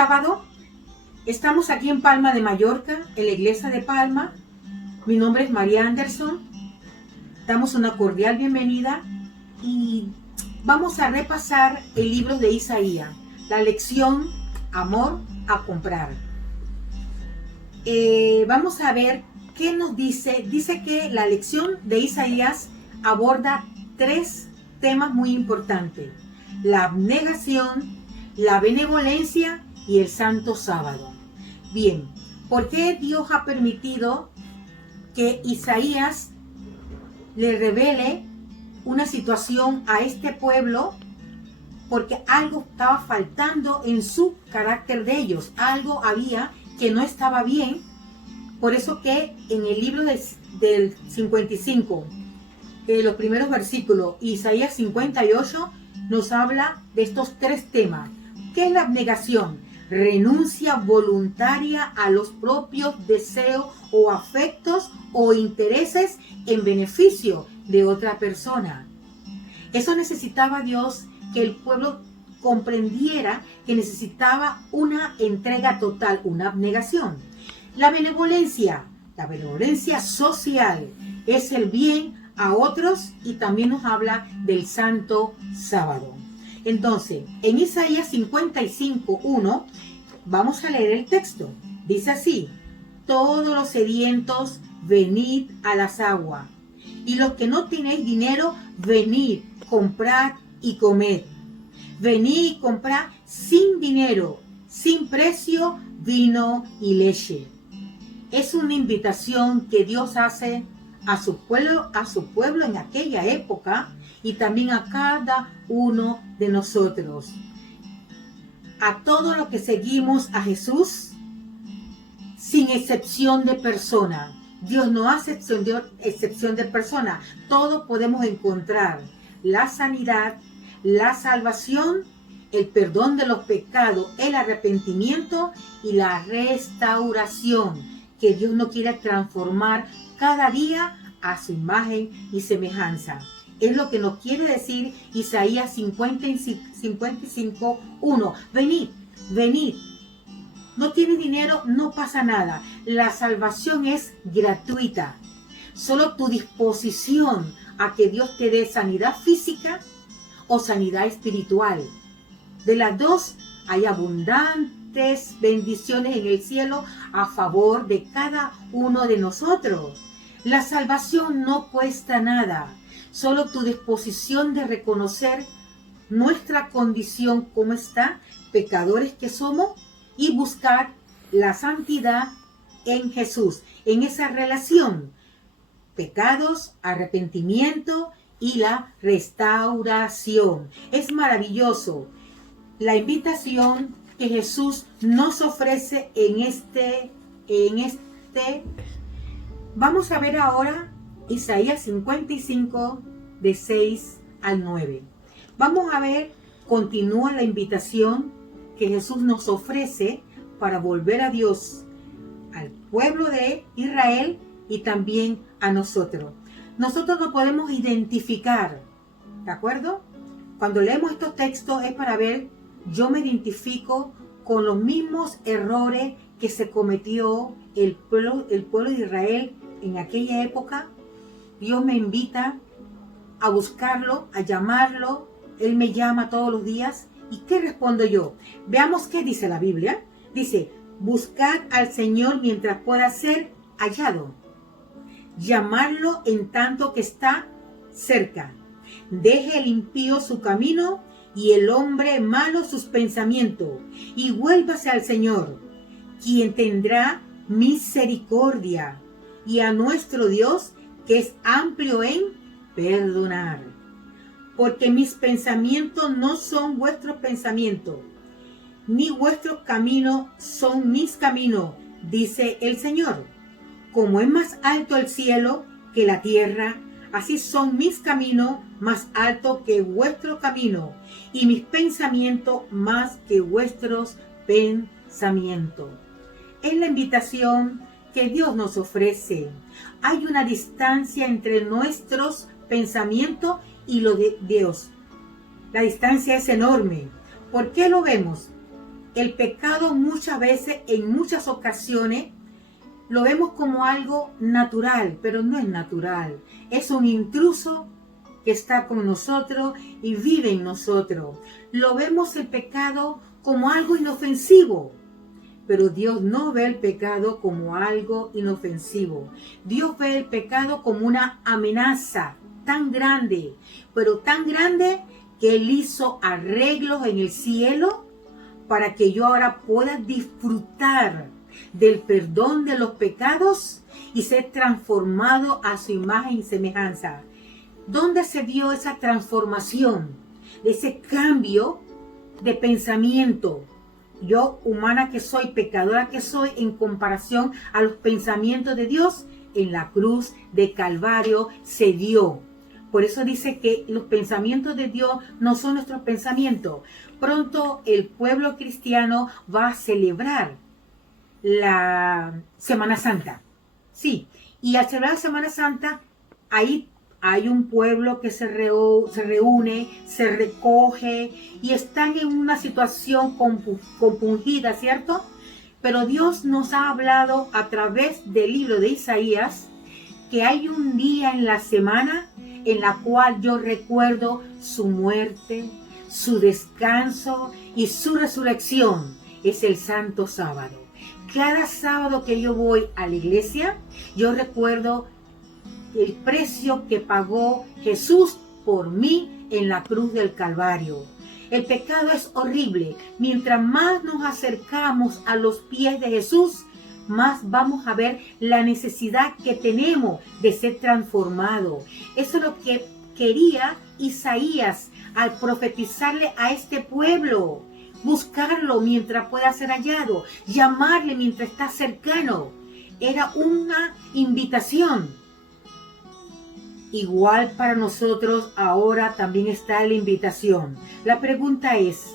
sábado. Estamos aquí en Palma de Mallorca, en la iglesia de Palma. Mi nombre es María Anderson. Damos una cordial bienvenida y vamos a repasar el libro de Isaías, la lección Amor a comprar. Vamos a ver qué nos dice. Dice que la lección de Isaías aborda 3 temas muy importantes: la abnegación, la benevolencia y el santo sábado. Bien, ¿por qué Dios ha permitido que Isaías le revele una situación a este pueblo? Porque algo estaba faltando en su carácter de ellos, algo había que no estaba bien. Por eso que en el libro del 55, los primeros versículos, Isaías 58, nos habla de estos 3 temas. ¿Qué es la abnegación? Renuncia voluntaria a los propios deseos o afectos o intereses en beneficio de otra persona. Eso necesitaba Dios, que el pueblo comprendiera que necesitaba una entrega total, una abnegación. La benevolencia social, es el bien a otros, y también nos habla del santo sábado. Entonces, en Isaías 55:1, vamos a leer el texto. Dice así: todos los sedientos, venid a las aguas, y los que no tenéis dinero, venid, comprad y comed. Venid y comprad sin dinero, sin precio, vino y leche. Es una invitación que Dios hace a su pueblo en aquella época, y también a cada uno de nosotros. A todos los que seguimos a Jesús, sin excepción de persona. Dios no hace excepción de persona. Todos podemos encontrar la sanidad, la salvación, el perdón de los pecados, el arrepentimiento y la restauración, que Dios nos quiere transformar cada día a su imagen y semejanza. Es lo que nos quiere decir Isaías 55:1. Venid. No tienes dinero, no pasa nada. La salvación es gratuita. Solo tu disposición a que Dios te dé sanidad física o sanidad espiritual. De las dos hay abundantes bendiciones en el cielo a favor de cada uno de nosotros. La salvación no cuesta nada. Solo tu disposición de reconocer nuestra condición como está, pecadores que somos, y buscar la santidad en Jesús, en esa relación, pecados, arrepentimiento y la restauración. Es maravilloso la invitación que Jesús nos ofrece en este. Vamos a ver ahora Isaías 55, de 6 al 9. Vamos a ver, continúa la invitación que Jesús nos ofrece para volver a Dios, al pueblo de Israel y también a nosotros. Nosotros nos podemos identificar, ¿de acuerdo? Cuando leemos estos textos es para ver, yo me identifico con los mismos errores que se cometió el pueblo de Israel en aquella época. Dios me invita a buscarlo, a llamarlo. Él me llama todos los días. ¿Y qué respondo yo? Veamos qué dice la Biblia. Dice: buscad al Señor mientras pueda ser hallado. Llamarlo en tanto que está cerca. Deje el impío su camino y el hombre malo sus pensamientos, y vuélvase al Señor, quien tendrá misericordia, y a nuestro Dios, que es amplio en perdonar. Porque mis pensamientos no son vuestros pensamientos, ni vuestros caminos son mis caminos, dice el Señor. Como es más alto el cielo que la tierra, así son mis caminos más altos que vuestros caminos, y mis pensamientos más que vuestros pensamientos. Es la invitación que Dios nos ofrece. Hay una distancia entre nuestros pensamientos y lo de Dios. La distancia es enorme. ¿Por qué lo vemos? el pecado muchas veces, en muchas ocasiones, lo vemos como algo natural, pero no es natural. Es un intruso que está con nosotros y vive en nosotros. Lo vemos el pecado como algo inofensivo, pero Dios no ve el pecado como algo inofensivo. Dios ve el pecado como una amenaza tan grande, pero tan grande que Él hizo arreglos en el cielo para que yo ahora pueda disfrutar del perdón de los pecados y ser transformado a su imagen y semejanza. ¿Dónde se vio esa transformación? Ese cambio de pensamiento. Yo, humana que soy, pecadora que soy, en comparación a los pensamientos de Dios, en la cruz de Calvario se dio. Por eso dice que los pensamientos de Dios no son nuestros pensamientos. Pronto el pueblo cristiano va a celebrar la Semana Santa. Sí, y al celebrar la Semana Santa, ahí hay un pueblo que se reúne, se recoge y están en una situación compungida, ¿cierto? Pero Dios nos ha hablado a través del libro de Isaías que hay un día en la semana en la cual yo recuerdo su muerte, su descanso y su resurrección. Es el Santo Sábado. Cada sábado que yo voy a la iglesia, yo recuerdo el precio que pagó Jesús por mí en la cruz del Calvario. El pecado es horrible. Mientras más nos acercamos a los pies de Jesús, más vamos a ver la necesidad que tenemos de ser transformados. Eso es lo que quería Isaías al profetizarle a este pueblo. Buscarlo mientras pueda ser hallado, llamarle mientras está cercano. Era una invitación. Igual para nosotros ahora también está la invitación. La pregunta es,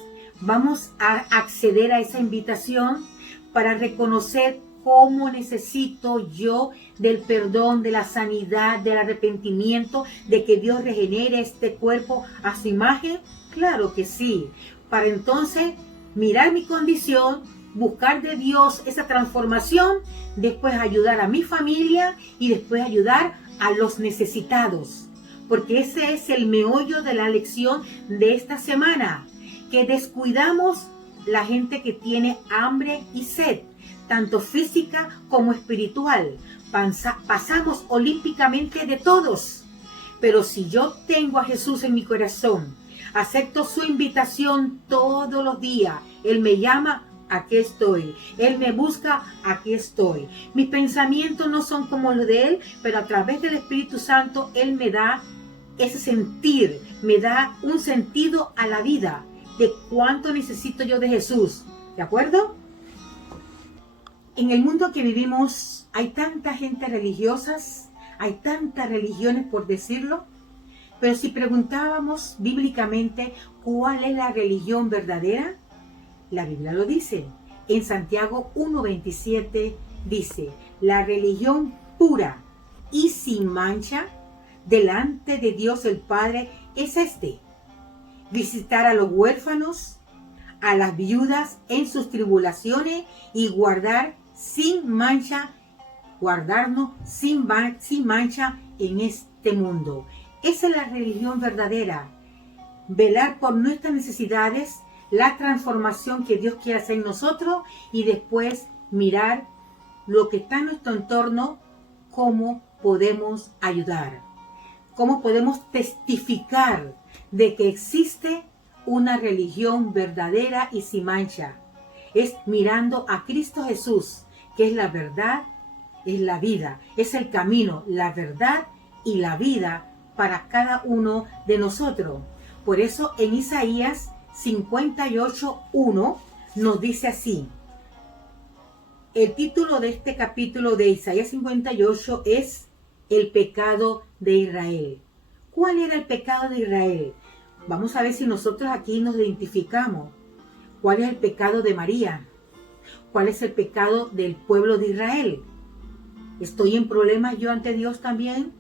¿vamos a acceder a esa invitación para reconocer cómo necesito yo del perdón, de la sanidad, del arrepentimiento, de que Dios regenere este cuerpo a su imagen? Claro que sí. Para entonces mirar mi condición, buscar de Dios esa transformación, después ayudar a mi familia y después ayudar a los necesitados. Porque ese es el meollo de la lección de esta semana, que descuidamos la gente que tiene hambre y sed, tanto física como espiritual. Pasamos olímpicamente de todos. Pero si yo tengo a Jesús en mi corazón, acepto su invitación todos los días, Él me llama, aquí estoy. Él me busca, aquí estoy. Mis pensamientos no son como los de Él, pero a través del Espíritu Santo, Él me da ese sentir, me da un sentido a la vida, de cuánto necesito yo de Jesús. ¿De acuerdo? En el mundo que vivimos hay tanta gente religiosa, hay tantas religiones por decirlo, pero si preguntábamos bíblicamente cuál es la religión verdadera, la Biblia lo dice. En Santiago 1:27 dice, la religión pura y sin mancha delante de Dios el Padre es visitar a los huérfanos, a las viudas en sus tribulaciones y guardarnos sin mancha en este mundo. Esa es la religión verdadera. Velar por nuestras necesidades, la transformación que Dios quiere hacer en nosotros y después mirar lo que está en nuestro entorno, cómo podemos ayudar, cómo podemos testificar de que existe una religión verdadera y sin mancha. Es mirando a Cristo Jesús, que es la verdad, es la vida, es el camino, la verdad y la vida para cada uno de nosotros. Por eso en Isaías 58:1 nos dice así. El título de este capítulo de Isaías 58 es El pecado de Israel. ¿Cuál era el pecado de Israel? Vamos a ver si nosotros aquí nos identificamos. ¿Cuál es el pecado de María? ¿Cuál es el pecado del pueblo de Israel? ¿Estoy en problemas yo ante Dios también?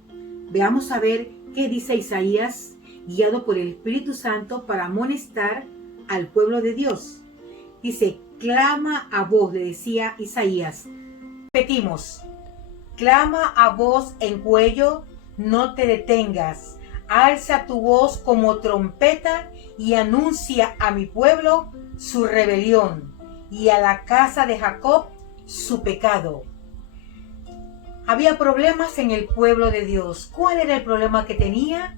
Veamos a ver qué dice Isaías, guiado por el Espíritu Santo para amonestar al pueblo de Dios. Dice, clama a voz, le decía Isaías. Repetimos, clama a voz en cuello, no te detengas. Alza tu voz como trompeta y anuncia a mi pueblo su rebelión y a la casa de Jacob su pecado. Había problemas en el pueblo de Dios. ¿Cuál era el problema que tenía?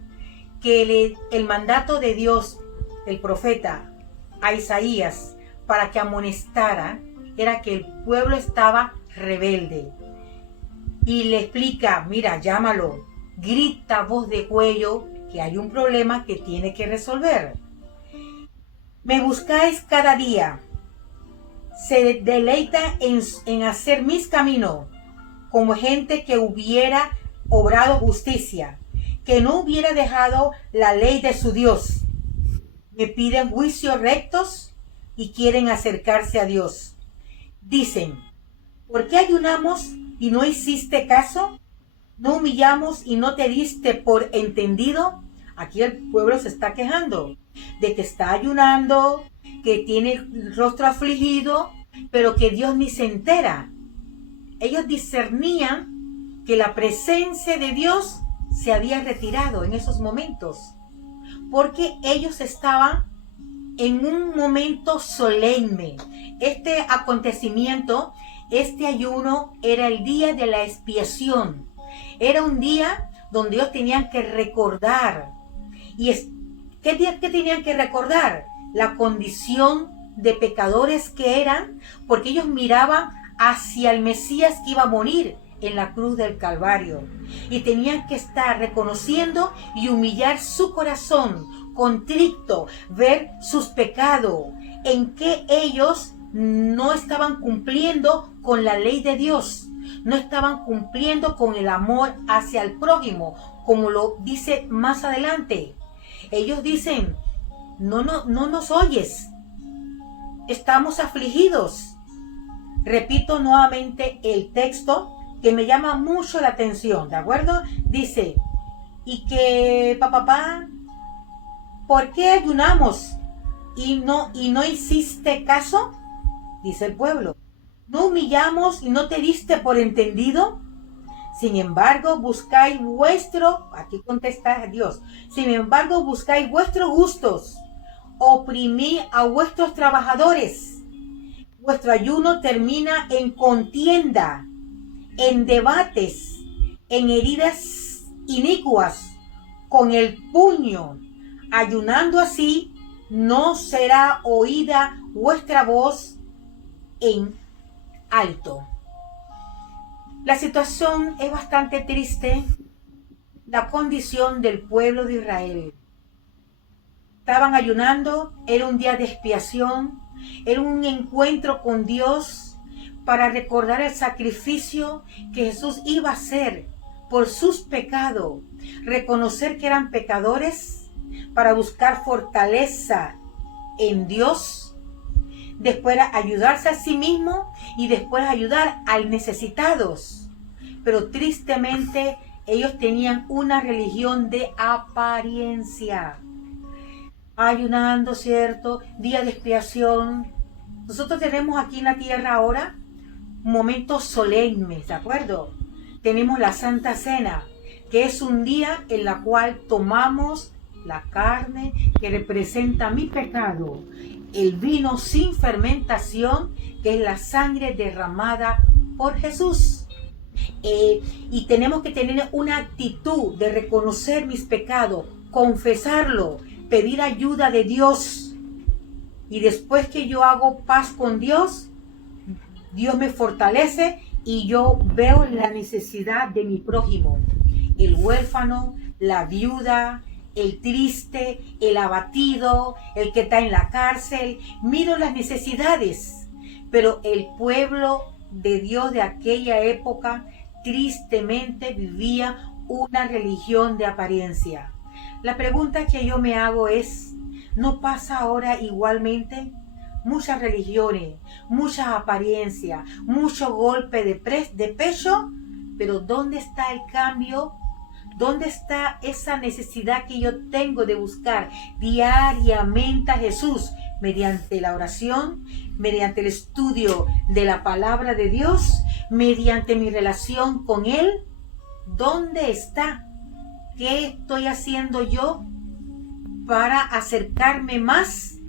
Que el mandato de Dios, el profeta, a Isaías, para que amonestara, era que el pueblo estaba rebelde. Y le explica, mira, llámalo, grita a voz de cuello que hay un problema que tiene que resolver. Me buscáis cada día, se deleita en hacer mis caminos, como gente que hubiera obrado justicia, que no hubiera dejado la ley de su Dios. Me piden juicios rectos y quieren acercarse a Dios. Dicen, ¿por qué ayunamos y no hiciste caso? ¿No humillamos y no te diste por entendido? Aquí el pueblo se está quejando de que está ayunando, que tiene el rostro afligido, pero que Dios ni se entera. Ellos discernían que la presencia de Dios se había retirado en esos momentos, porque ellos estaban en un momento solemne. Este acontecimiento, este ayuno, era el día de la expiación. Era un día donde ellos tenían que recordar. ¿Qué tenían que recordar? La condición de pecadores que eran, porque ellos miraban hacia el Mesías que iba a morir en la cruz del Calvario. Y tenían que estar reconociendo y humillar su corazón, contrito, ver sus pecados, en que ellos no estaban cumpliendo con la ley de Dios, no estaban cumpliendo con el amor hacia el prójimo, como lo dice más adelante. Ellos dicen, no nos oyes, estamos afligidos. Repito nuevamente el texto que me llama mucho la atención, ¿de acuerdo? Dice, y que papá, ¿por qué ayunamos y no hiciste caso? Dice el pueblo. ¿No humillamos y no te diste por entendido? Sin embargo, buscáis aquí contesta Dios, sin embargo, buscáis vuestros gustos, oprimid a vuestros trabajadores. Vuestro ayuno termina en contienda, en debates, en heridas inicuas, con el puño. Ayunando así, no será oída vuestra voz en alto. La situación es bastante triste, la condición del pueblo de Israel. Estaban ayunando, era un día de expiación, era un encuentro con Dios para recordar el sacrificio que Jesús iba a hacer por sus pecados, reconocer que eran pecadores, para buscar fortaleza en Dios, después ayudarse a sí mismo y después ayudar a los necesitados. Pero tristemente ellos tenían una religión de apariencia. Ayunando, ¿cierto? Día de expiación. Nosotros tenemos aquí en la tierra ahora momentos solemnes, ¿de acuerdo? Tenemos la Santa Cena, que es un día en la cual tomamos la carne que representa mi pecado, el vino sin fermentación, que es la sangre derramada por Jesús. Y tenemos que tener una actitud de reconocer mis pecados, confesarlo, pedir ayuda de Dios. Y después que yo hago paz con Dios, Dios me fortalece y yo veo la necesidad de mi prójimo, el huérfano, la viuda, el triste, el abatido, el que está en la cárcel. Miro las necesidades, pero el pueblo de Dios de aquella época tristemente vivía una religión de apariencia. La pregunta que yo me hago es, ¿no pasa ahora igualmente? Muchas religiones, muchas apariencias, mucho golpe de pecho, pero ¿dónde está el cambio? ¿Dónde está esa necesidad que yo tengo de buscar diariamente a Jesús mediante la oración, mediante el estudio de la palabra de Dios, mediante mi relación con Él? ¿Dónde está? ¿Qué estoy haciendo yo para acercarme más,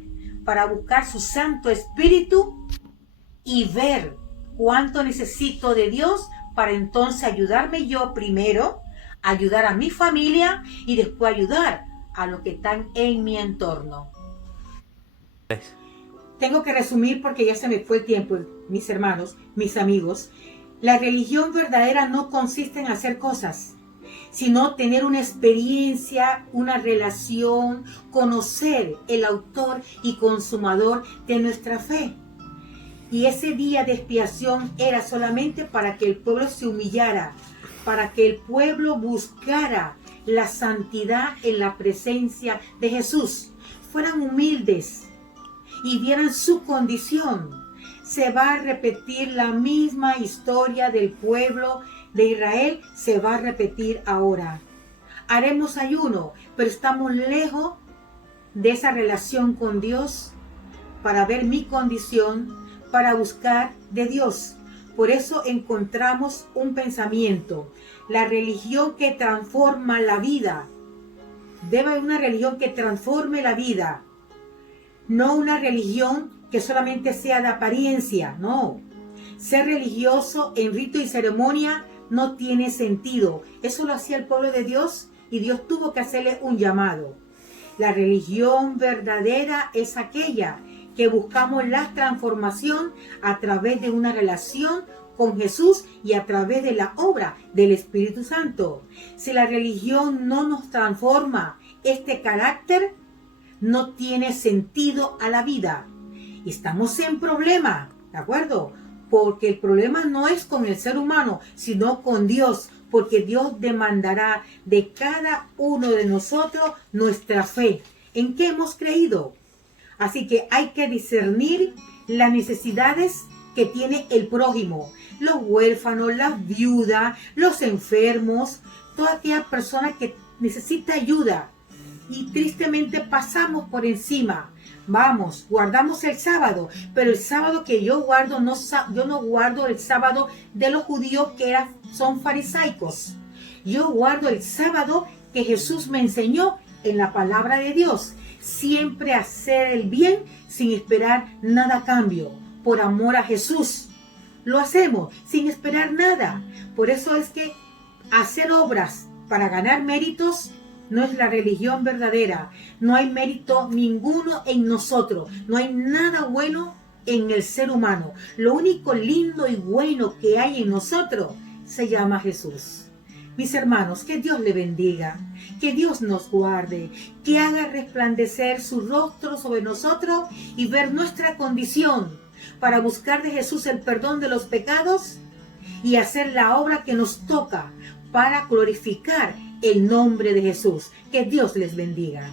para buscar su Santo Espíritu y ver cuánto necesito de Dios para entonces ayudarme yo primero, ayudar a mi familia y después ayudar a los que están en mi entorno? Tengo que resumir porque ya se me fue el tiempo, mis hermanos, mis amigos. La religión verdadera no consiste en hacer cosas, sino tener una experiencia, una relación, conocer el autor y consumador de nuestra fe. Y ese día de expiación era solamente para que el pueblo se humillara, para que el pueblo buscara la santidad en la presencia de Jesús. Fueran humildes y vieran su condición. Se va a repetir la misma historia del pueblo de Israel, se va a repetir ahora. Haremos ayuno, pero estamos lejos de esa relación con Dios para ver mi condición, para buscar de Dios. Por eso encontramos un pensamiento. La religión que transforma la vida. Debe haber una religión que transforme la vida. No una religión que solamente sea de apariencia, no. Ser religioso en rito y ceremonia no tiene sentido. Eso lo hacía el pueblo de Dios y Dios tuvo que hacerle un llamado. La religión verdadera es aquella que buscamos la transformación a través de una relación con Jesús y a través de la obra del Espíritu Santo. Si la religión no nos transforma este carácter, no tiene sentido a la vida. Estamos en problema, ¿de acuerdo? Porque el problema no es con el ser humano, sino con Dios, porque Dios demandará de cada uno de nosotros nuestra fe. ¿En qué hemos creído? Así que hay que discernir las necesidades que tiene el prójimo, los huérfanos, las viudas, los enfermos, toda aquella persona que necesita ayuda. Y tristemente pasamos por encima. Vamos, guardamos el sábado, pero el sábado que yo guardo, yo no guardo el sábado de los judíos que son farisaicos. Yo guardo el sábado que Jesús me enseñó en la palabra de Dios. Siempre hacer el bien sin esperar nada a cambio, por amor a Jesús. Lo hacemos sin esperar nada. Por eso es que hacer obras para ganar méritos no es la religión verdadera. No hay mérito ninguno en nosotros. No hay nada bueno en el ser humano. Lo único lindo y bueno que hay en nosotros se llama Jesús. Mis hermanos, que Dios le bendiga, que Dios nos guarde, que haga resplandecer su rostro sobre nosotros y ver nuestra condición para buscar de Jesús el perdón de los pecados y hacer la obra que nos toca para glorificar el nombre de Jesús. Que Dios les bendiga.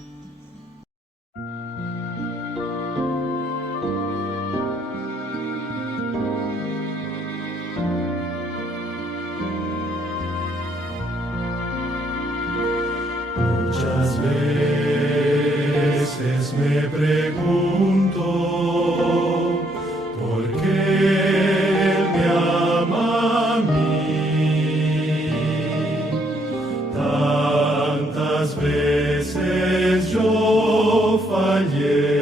Muchas veces me pregunto por qué Él me ama a mí. Tantas veces yo fallé.